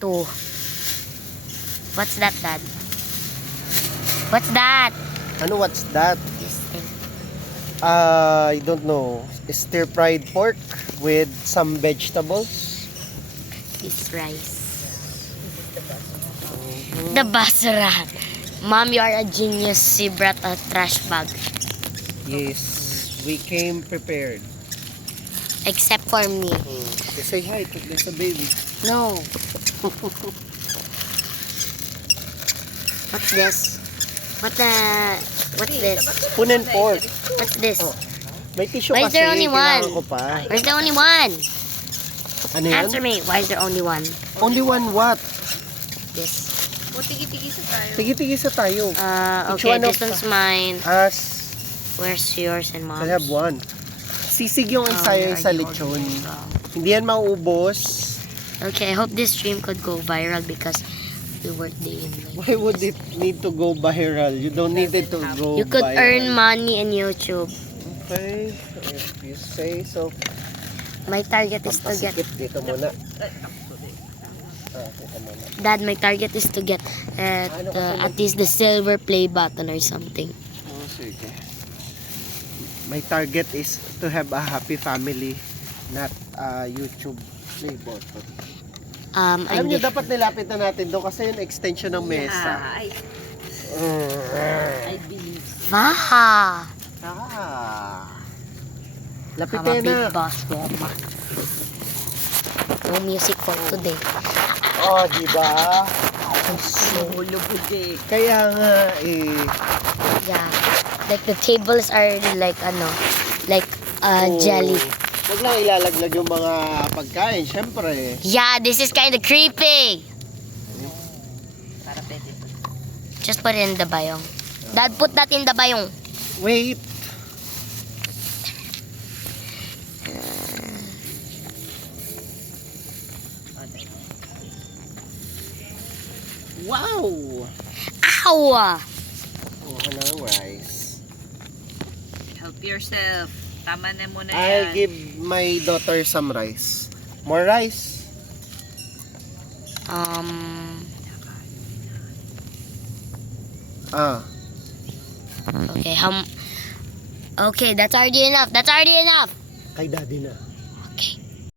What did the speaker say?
2. What's that, Dad? What's that? Ano, what's that? This thing. I don't know. Stir-fried pork with some vegetables. This rice. The basura. Mom, you are a genius. She brought a trash bag. Yes, we came prepared. Except for me. Say hi to the baby. No. What's this? What's this? Spoon and fork. What's this? Oh. May tissue Why is kasi. there only one? Kailangan ko pa. Where's the only one? Ano yan? Answer me. Why is there only one? Only one what? This. O, tigi-tigisa tayo. Tigit-tigisa tayo. Okay, one of- this one's mine. As Where's yours and mom's? I have one. Sisig yung isa where yung are sa you lechon. holding it from? Hindi yan mauubos. Okay, I hope this stream could go viral because we work day and night. Why would it need to go viral? You don't need it to go You could viral. earn money in YouTube. Okay, if you say so. My target is to get... Pasikip dito muna. Dito muna. Dad, my target is to get at least the silver play button or something. Oh, sige. My target is to have a happy family, not a YouTube play button. Alam niyo, dapat nilapit na natin doon kasi yung extension ng mesa. I believe. Vaha! Ah. I'm a Lapitin big na. boss woman. No music for today. Oh, di ba? Lubog eh. Kaya nga eh. Yeah. Like the tables are like jelly. Huwag lang ilalaglag yung mga pagkain, syempre. Yeah, this is kind of creepy. Para pwede po. Just put it in the bayong. Dad, put that in the bayong. Wait. Wow! Ow! Oh, ng rice. Help yourself. Tama na muna I'll yan. give my daughter some rice. More rice. Ah. Okay, okay, that's already enough. That's already enough. Kay daddy na.